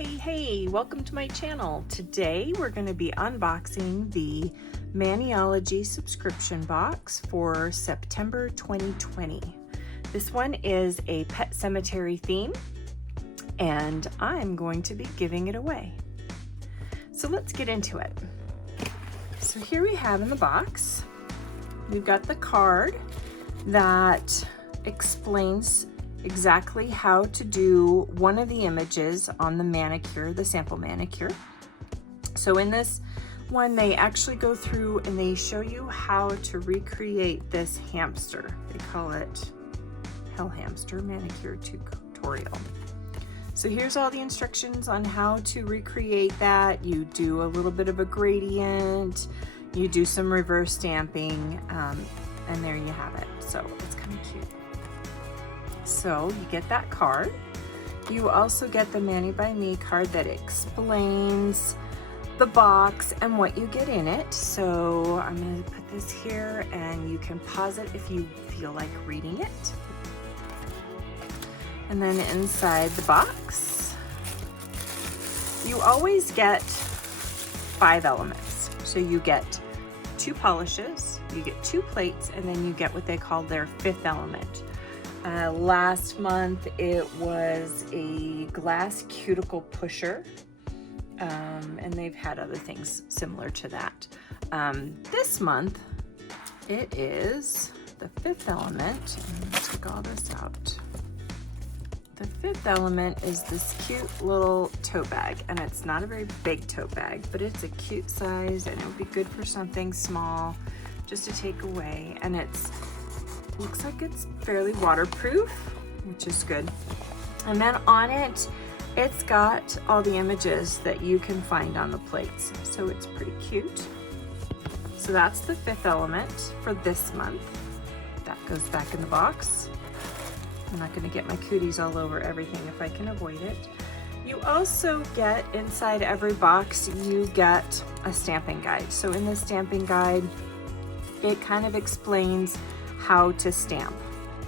Hey, welcome to my channel. Today we're going to be unboxing the Maniology subscription box for September 2020. This one is a pet cemetery theme and I'm going to be giving it away. So let's get into it. So here we have in the box, we've got the card that explains exactly how to do one of the images on the manicure, the sample manicure. So in this one, they actually go through and they show you how to recreate this hamster. They call it Hell Hamster Manicure Tutorial. So here's all the instructions on how to recreate that. You do a little bit of a gradient, you do some reverse stamping, and there you have it. So it's kind of cute. So you get that card. You also get the Mani by Me card that explains the box and what you get in it. So I'm going to put this here and you can pause it if you feel like reading it. And then inside the box, you always get 5 elements. So you get 2 polishes, you get 2 plates, and then you get what they call their 5th element. Last month it was a glass cuticle pusher, and they've had other things similar to that. This month it is the 5th element. Let's take all this out. The 5th element is this cute little tote bag, and it's not a very big tote bag, but it's a cute size and it would be good for something small just to take away, and looks like it's fairly waterproof, which is good. And then on it, it's got all the images that you can find on the plates. So it's pretty cute. So that's the 5th element for this month. That goes back in the box. I'm not gonna get my cooties all over everything if I can avoid it. You also get, inside every box, you get a stamping guide. So in the stamping guide, it kind of explains how to stamp.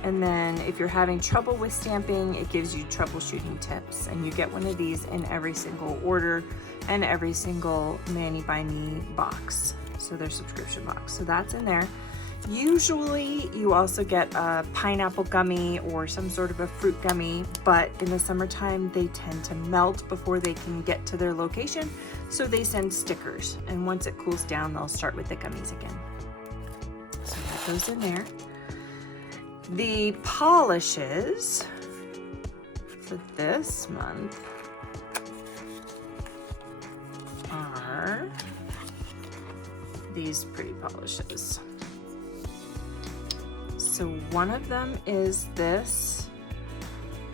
And then if you're having trouble with stamping, it gives you troubleshooting tips. And you get one of these in every single order and every single Mani by Me box. So their subscription box. So that's in there. Usually you also get a pineapple gummy or some sort of a fruit gummy, but in the summertime they tend to melt before they can get to their location. So they send stickers. And once it cools down, they'll start with the gummies again. So that goes in there. The polishes for this month are these pretty polishes. So one of them is this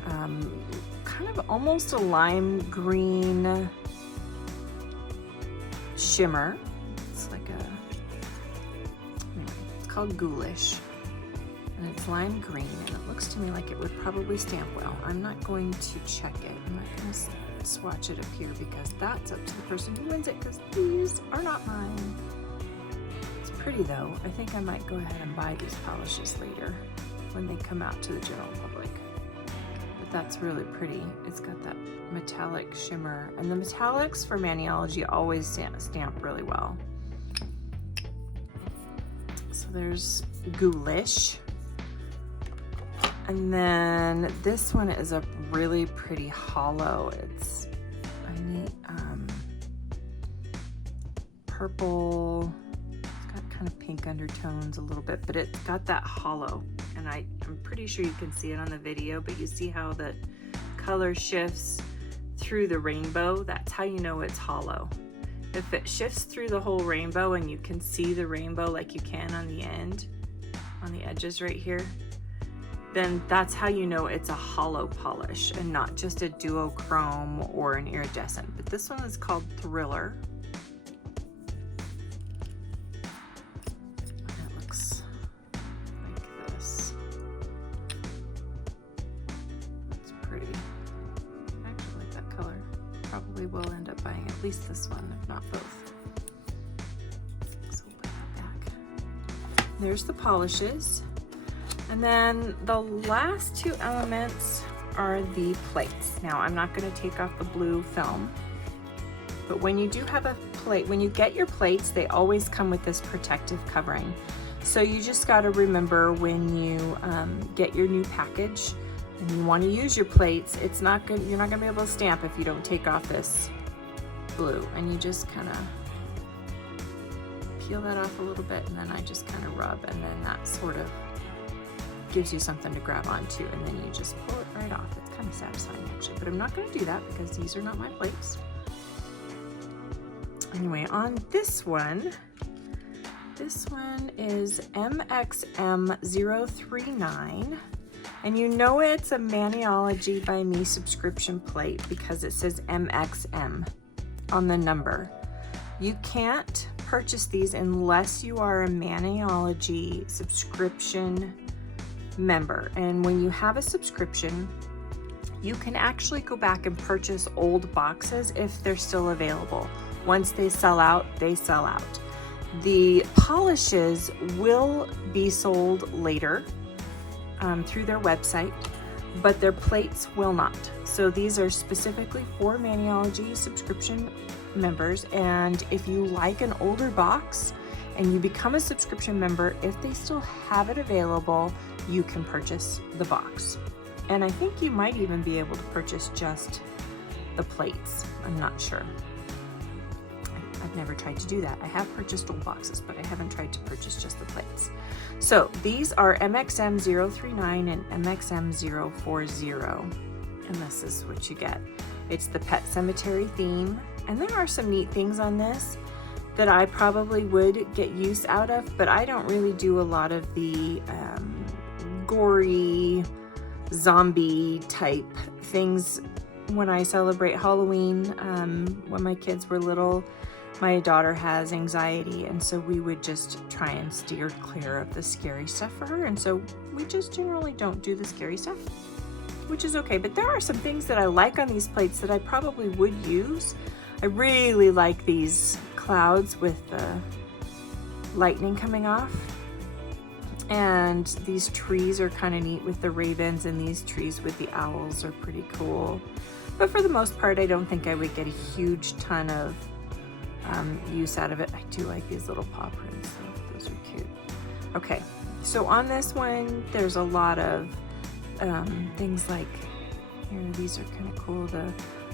kind of almost a lime green shimmer. It's like it's called Ghoulish. And it's lime green, and it looks to me like it would probably stamp well. I'm not going to check it. I'm not going to swatch it up here because that's up to the person who wins it, because these are not mine. It's pretty though. I think I might go ahead and buy these polishes later when they come out to the general public. But that's really pretty. It's got that metallic shimmer, and the metallics for Maniology always stamp really well. So there's Ghoulish. And then this one is a really pretty hollow. It's a neat purple. It's got kind of pink undertones a little bit, but it's got that hollow. And I'm pretty sure you can see it on the video, but you see how the color shifts through the rainbow? That's how you know it's hollow. If it shifts through the whole rainbow and you can see the rainbow like you can on the end, on the edges right here, then that's how you know it's a hollow polish and not just a duochrome or an iridescent. But this one is called Thriller. And it looks like this. It's pretty. I actually like that color. Probably will end up buying at least this one, if not both. So we'll put that back. There's the polishes. And then the last 2 elements are the plates. Now I'm not going to take off the blue film, but when you do have a plate, when you get your plates, they always come with this protective covering. So you just got to remember when you get your new package and you want to use your plates, it's not good. You're not going to be able to stamp if you don't take off this blue, and you just kind of peel that off a little bit, and then I just kind of rub, and then that sort of gives you something to grab onto, and then you just pull it right off. It's kind of satisfying actually, but I'm not going to do that because these are not my plates. Anyway, on this one is MXM039, and you know it's a Maniology by Me subscription plate because it says MXM on the number. You can't purchase these unless you are a Maniology subscription member. And when you have a subscription, you can actually go back and purchase old boxes if they're still available. Once they sell out, they sell out. The polishes will be sold later through their website, but their plates will not. So these are specifically for Maniology subscription members, and if you like an older box and you become a subscription member, if they still have it available, you can purchase the box. And I think you might even be able to purchase just the plates. I'm not sure. I've never tried to do that. I have purchased old boxes, but I haven't tried to purchase just the plates. So these are MXM039 and MXM040, and this is what you get. It's the Pet Cemetery theme, and there are some neat things on this that I probably would get use out of, but I don't really do a lot of the gory zombie type things when I celebrate Halloween. When my kids were little, my daughter has anxiety, and so we would just try and steer clear of the scary stuff for her, and so we just generally don't do the scary stuff, which is okay. But there are some things that I like on these plates that I probably would use. I really like these clouds with the lightning coming off, and these trees are kind of neat with the ravens, and these trees with the owls are pretty cool. But for the most part, I don't think I would get a huge ton of use out of it. I do like these little paw prints, so those are cute. Okay, so on this one, there's a lot of things like, here, these are kind of cool, the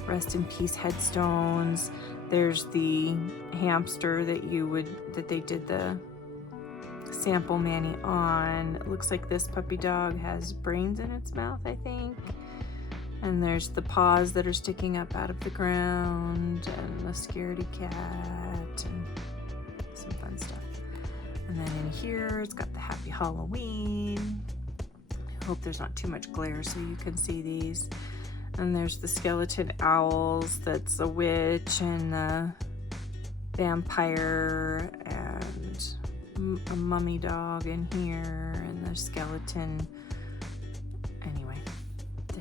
rest in peace headstones. There's the hamster that they did the sample Manny on. It looks like this puppy dog has brains in its mouth, I think. And there's the paws that are sticking up out of the ground, and the scaredy cat, and some fun stuff. And then in here, it's got the Happy Halloween. I hope there's not too much glare so you can see these. And there's the skeleton owls, that's a witch, and the vampire, and a mummy dog in here, and the skeleton. Anyway,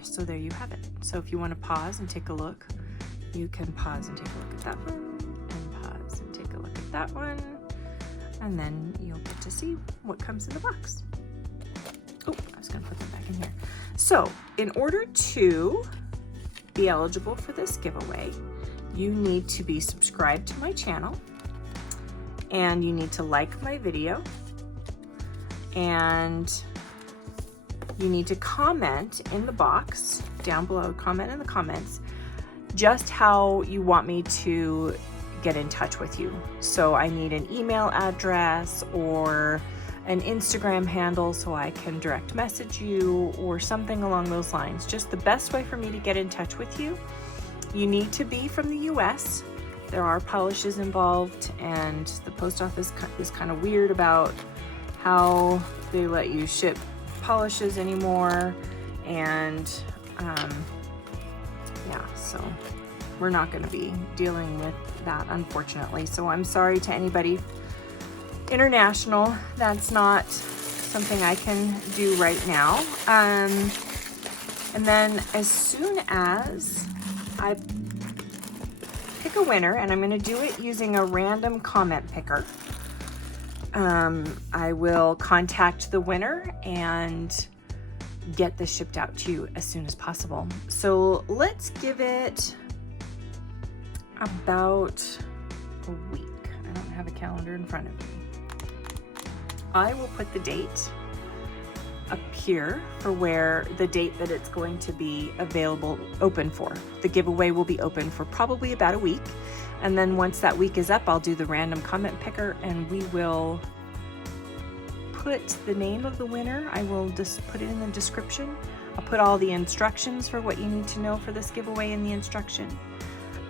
so there you have it. So if you want to pause and take a look, you can pause and take a look at that one, and pause and take a look at that one, and then you'll get to see what comes in the box. Oh, I was going to put them back in here. So in order to be eligible for this giveaway, you need to be subscribed to my channel, and you need to like my video, and you need to comment in the box down below, comment in the comments just how you want me to get in touch with you. So I need an email address or an Instagram handle so I can direct message you or something along those lines. Just the best way for me to get in touch with you. You need to be from the US. There are polishes involved, and the post office is kind of weird about how they let you ship polishes anymore, and yeah, so we're not going to be dealing with that, unfortunately. So I'm sorry to anybody international. That's not something I can do right now. And then as soon as I pick a winner, and I'm going to do it using a random comment picker, I will contact the winner and get this shipped out to you as soon as possible. So let's give it about a week. I don't have a calendar in front of me. I will put the date up here for where the date that it's going to be available, open for. The giveaway will be open for probably about a week. And then once that week is up, I'll do the random comment picker and we will put the name of the winner. I will just put it in the description. I'll put all the instructions for what you need to know for this giveaway in the instruction.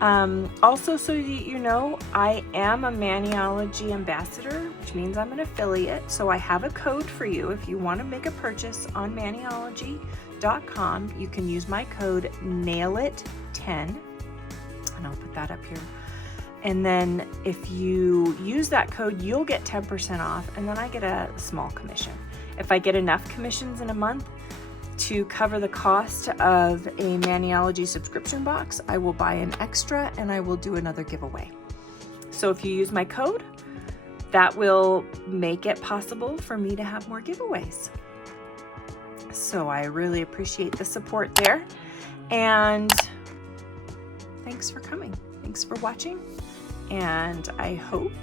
Also, so that you know, I am a Maniology ambassador, which means I'm an affiliate. So I have a code for you. If you want to make a purchase on Maniology.com, you can use my code NAILIT10, and I'll put that up here. And then if you use that code, you'll get 10% off, and then I get a small commission. If I get enough commissions in a month to cover the cost of a Maniology subscription box, I will buy an extra and I will do another giveaway. So if you use my code, that will make it possible for me to have more giveaways. So I really appreciate the support there. And thanks for coming. Thanks for watching. And I hope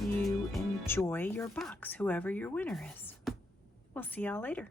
you enjoy your box, whoever your winner is. We'll see y'all later.